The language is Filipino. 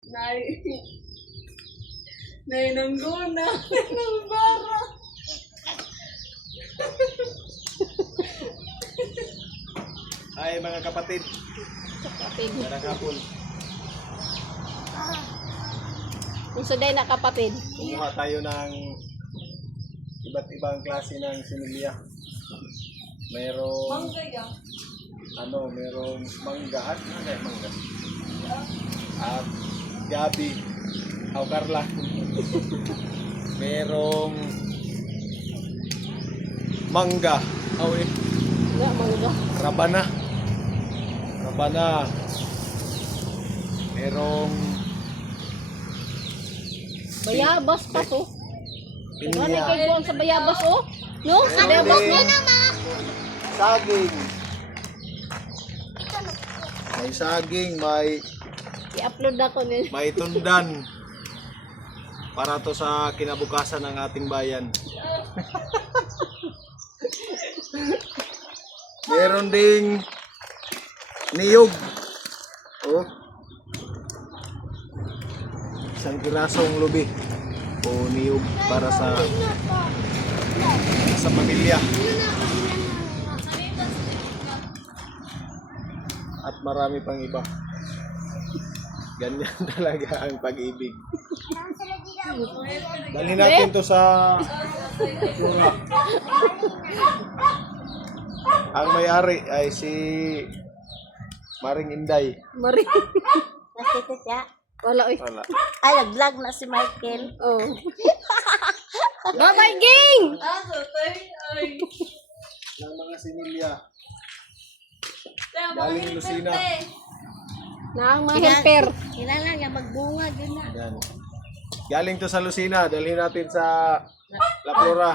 Nay. Nay ng guna. Ng bara. Ay mga kapatid, Kapatid. magandang hapon. Kung suday na kapatid. Kumuha tayo ng iba't ibang klase ng sinilya. Merong Manggaya. merong mangga at mangga. At gabi, Carla. Merong mangga, Wala, mangga. rabana. Merong Bayabas pa to. Ano pinya, kayo buwan sa bayabas, oh? No? Sa bayabas, no? saging. May saging, I-upload ako niya. may tundan. Para to sa kinabukasan ng ating bayan. Meron ding niyog. Oh. Isang pirasong lubi o niyog para sa pamilya. At marami pang iba. Ganyan talaga ang pag-ibig. Dalhin natin to sa Flora. Ang may-ari ay si Maring Inday. Mari. Nakita siya. Wala, oy. Wala. Ay, nag-vlog na si Michael. Oh. Bye-bye, gang! Ay. Ng mga sinilya. Galing Lucina. Na ang mga helper. Kailangan niya magbunga dyan na. Yan. Galing to sa Lucina. Dalhin natin sa La Flora.